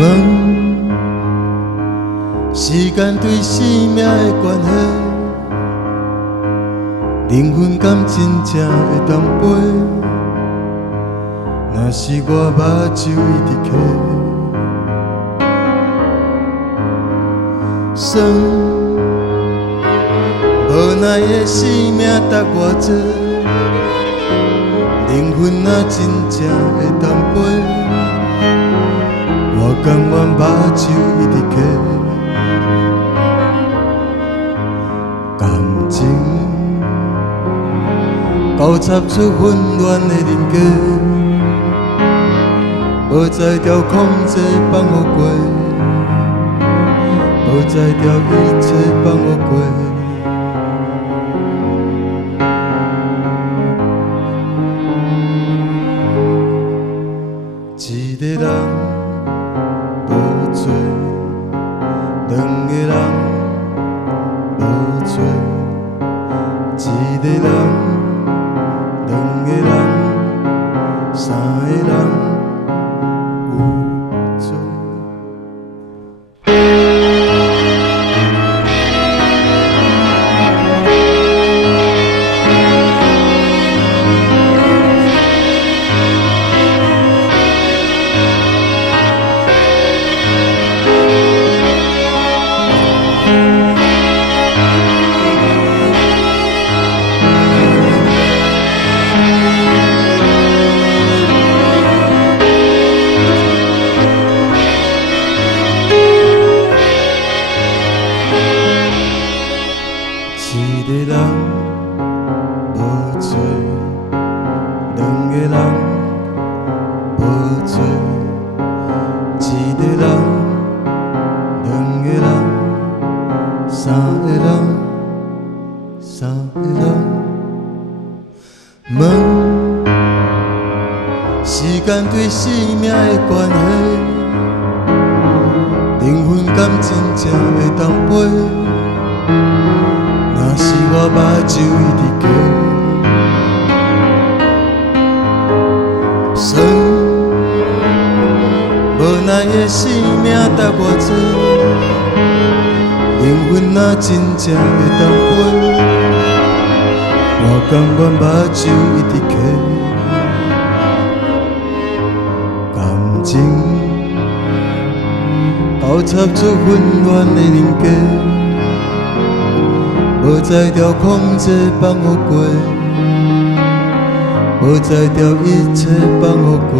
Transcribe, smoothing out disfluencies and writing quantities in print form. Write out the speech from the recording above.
问时间对生命的关系，灵魂敢真正会当飞？若是我目睭一直起，算无奈的生命值偌济，灵魂若真正会当飞，我甘愿目睭一直起。感情交插出混乱的人格，无才调控制放予过，无才调一切放予过。一个人无做，两个人无做，一个人，两个人，三个人有做。一个人无做，两个人无做，一个人，两个人，三个人，三个人。问时间对生命的关系，灵魂敢真正会当飞？若是我目睭一直起，算无奈的生命值偌济，灵魂若真正会当飞，我甘愿目睭一直起。感情交插出混乱的人格，无才调控制放予过，无才调一切放予过。